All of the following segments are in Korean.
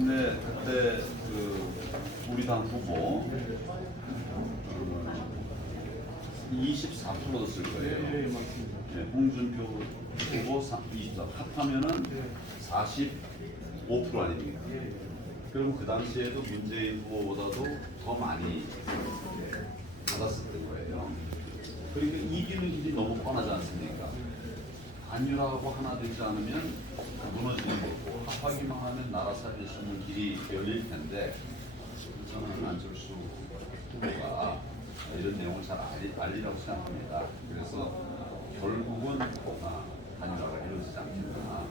근데 그때 그 우리 당 후보 어, 24%였을 거예요. 예, 맞습니다. 네, 홍준표 후보 24 합하면은 45% 아닙니까? 예, 그럼 그 당시에도 문재인 후보보다도 더 많이 받았었던 거예요. 그러니까 이기는 길이 너무 뻔하지 않습니까? 단일화하고 하나 되지 않으면 무너지는 거고 합하기만 하면 나라 살릴 수 있는 길이 열릴 텐데 저는 안철수 후보가 이런 내용을 잘 알리, 알리라고 생각합니다. 그래서 결국은 아, 단일화가 이루어지지 않겠나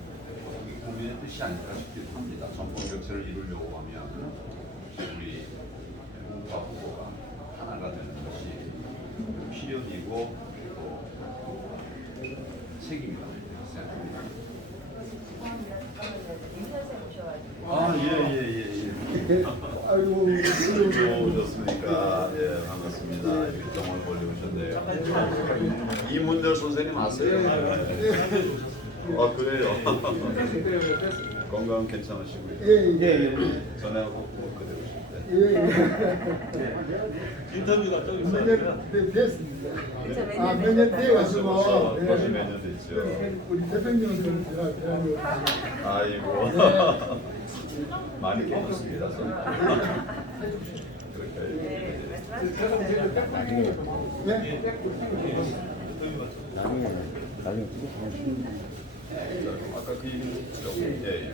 국민의 뜻이 아닐까 싶기도 합니다. 전권 격차를 이루려고 하면 우리 후보와 후보가 하나가 되는 것이 필연이고 또 생각합니다. 아, 예, 예, 예, 예. 아이고, 오, 좋습니까? 예, 반갑습니다. 이렇게 정말 멀리 오셨네요. 이문열 선생님 아세요? 아, 그래요? 건강 괜찮으시고요. 예, 예, 전에하고 뭐 그대로 오실 때. 예, 예. 인터뷰가 좀 있어요. 몇년 네, 됐습니다. 아, 년몇년 됐어요. 돼가지고. 벌써, 예. 몇년 됐죠? 우리 대통령들 제가 대하고. 아이고. 많이 깨졌습니다. 말씀하세요. 예? 아까 그 얘기 좀, 예, 예.